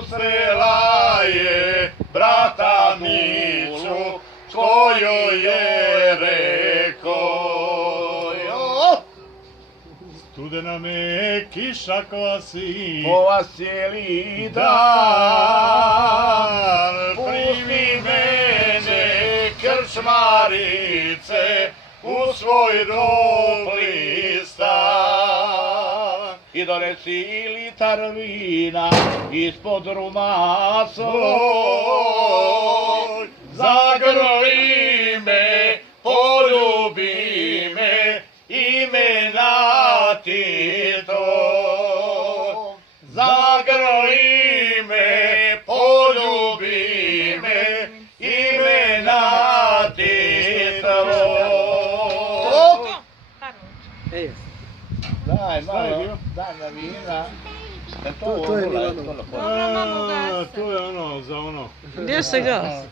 susrela je brata Miću, koju je rekao. Studena me kiša kvasi, Ova cijeli dan, pusti mene krčmarice u svoj dopli stan. I donesi litar vina ispod ruma svoj, zagrli me, poljubi me, imena ti to. Zagrli me, poljubi me, imena ti to. Daj malo, daj na vina. to je ono za ono. Gdje se gas?